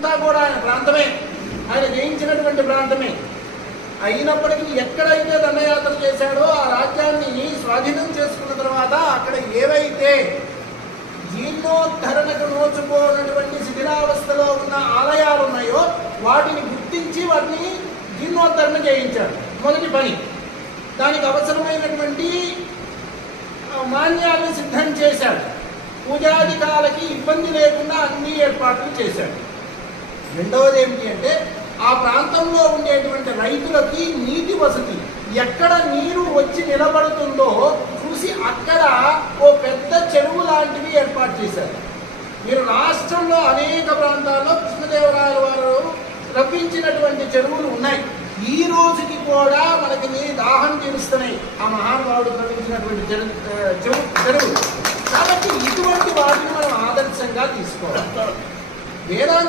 అంతా కూడా ఆయన ప్రాంతమే, ఆయన జయించినటువంటి ప్రాంతమే. అయినప్పటికీ ఎక్కడైతే దండయాత్ర చేశాడో ఆ రాజ్యాన్ని స్వాధీనం చేసుకున్న తర్వాత అక్కడ ఏవైతే జీర్ణోద్ధరణకు నోచుకోనటువంటి శిథిలావస్థలో ఉన్న ఆలయాలు ఉన్నాయో వాటిని గుర్తించి వాటిని జీర్ణోద్ధరణ చేయించాడు. మొదటి పని. దానికి అవసరమైనటువంటి మాన్యాన్ని సిద్ధం చేశాడు. పూజాధికాలకి ఇబ్బంది లేకుండా అన్ని ఏర్పాట్లు చేశాడు. రెండవది ఏమిటి అంటే ఆ ప్రాంతంలో ఉండేటువంటి రైతులకి నీటి వసతి, ఎక్కడ నీరు వచ్చి నిలబడుతుందో చూసి అక్కడ ఓ పెద్ద చెరువు లాంటివి ఏర్పాటు చేశారు. మీరు రాష్ట్రంలో అనేక ప్రాంతాల్లో కృష్ణదేవరాయల వారు రప్పించినటువంటి చెరువులు ఉన్నాయి. ఈ రోజుకి కూడా మనకి దాహం తీరుస్తున్నాయి ఆ మహానుభావుడు రప్పించినటువంటి చెరువు. కాబట్టి ఇటువంటి వాటిని మనం ఆదర్శంగా తీసుకోవాలి. వేదాంత